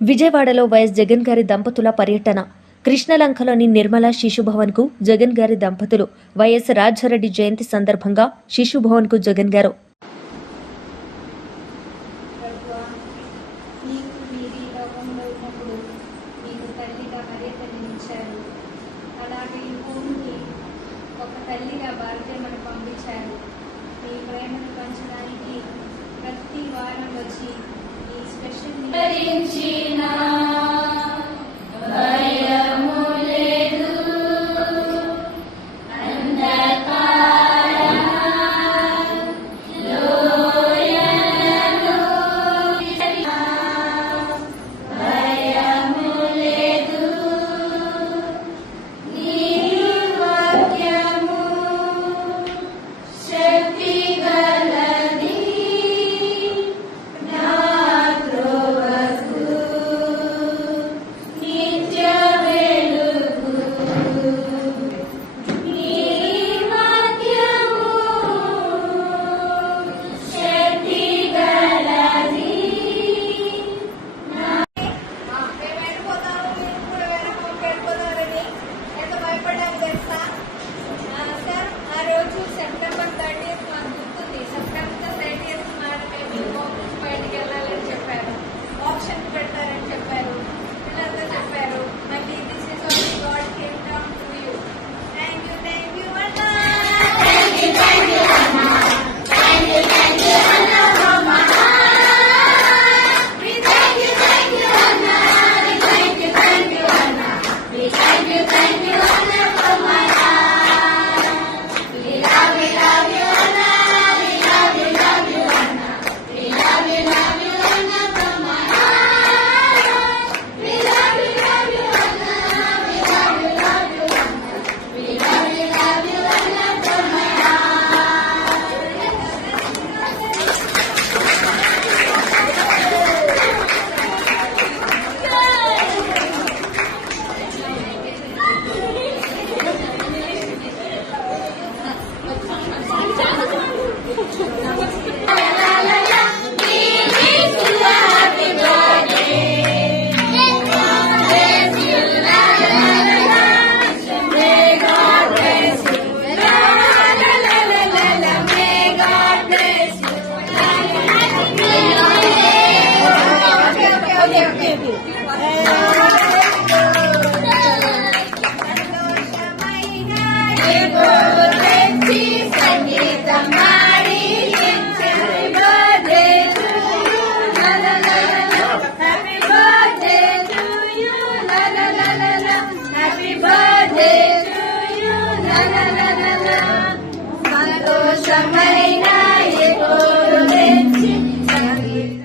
విజయవాడలో వైఎస్ జగన్ గారి దంపతుల పర్యటన. కృష్ణలంకలోని నిర్మల శిశుభవన్కు జగన్ గారి దంపతులు వైఎస్ రాజారెడ్డి జయంతి సందర్భంగా శిశుభవన్కు జగన్ గారు. తల్లిగా భారతీయమని పంపించారు మీ ప్రేమను పంచడానికి ప్రతి వారం వచ్చి ఈ స్పెషల్ April.